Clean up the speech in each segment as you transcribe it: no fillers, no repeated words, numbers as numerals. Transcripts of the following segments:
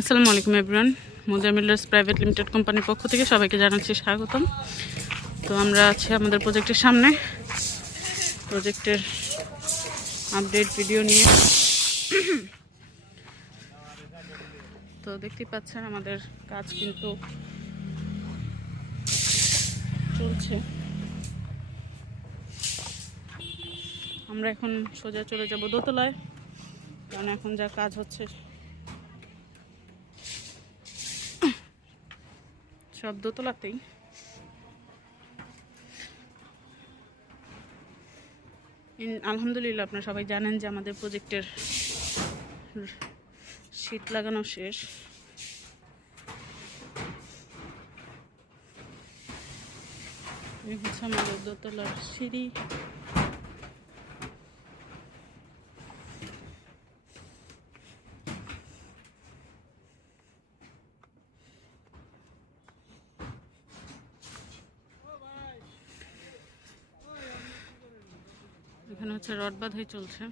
আসসালামু আলাইকুম everyone. মোজামিল্লাস private limited কোম্পানির পক্ষ থেকে সবাইকে জানাচ্ছি স্বাগতম। তো আমরা আছি আমাদের প্রজেক্টের সামনে, প্রজেক্টের আপডেট ভিডিও নিয়ে। তো দেখতেই পাচ্ছেন আমাদের কাজ কিন্তু চলছে। আমরা এখন সোজা চলে যাব দোতলায়, কারণ এখন যা কাজ হচ্ছে সব দোতলাতেই। আলহামদুলিল্লাহ, আপনারা সবাই জানেন যে আমাদের প্রজেক্টের শীট লাগানো শেষ। এই হচ্ছে আমাদের দোতলার সিঁড়ি। এখানে হচ্ছে রড বাঁধাই চলছে।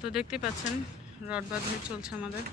তো দেখতে পাচ্ছেন রড বাঁধাই চলছে আমাদের।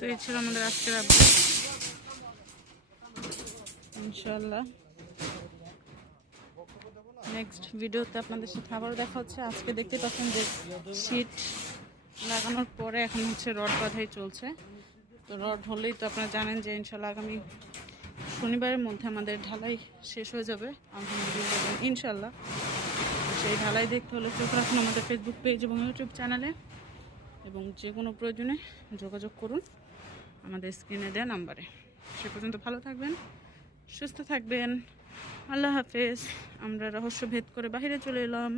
তো এই ছিল আমাদের আজকের আপডেট। ইনশাআল্লাহ নেক্সট ভিডিওতে আপনাদের সাথে আবারও দেখা হচ্ছে। আজকে দেখতে পাচ্ছেন যে শীট লাগানোর পরে এখন হচ্ছে রড বাঁধাই চলছে। তো রড হলেই তো আপনারা জানেন যে ইনশাআল্লাহ আগামী শনিবারের মধ্যে আমাদের ঢালাই শেষ হয়ে যাবে আলহামদুলিল্লাহ ইনশাআল্লাহ। সেই ঢালাই দেখতে হলে চোখ রাখুন আমাদের ফেসবুক পেজ এবং ইউটিউব চ্যানেলে, এবং যে কোনো প্রয়োজনে যোগাযোগ করুন আমাদের স্ক্রিনে দেওয়া নাম্বারে। সে পর্যন্ত ভালো থাকবেন, সুস্থ থাকবেন। আল্লাহ হাফেজ। আমরা রহস্য ভেদ করে বাইরে চলে এলাম।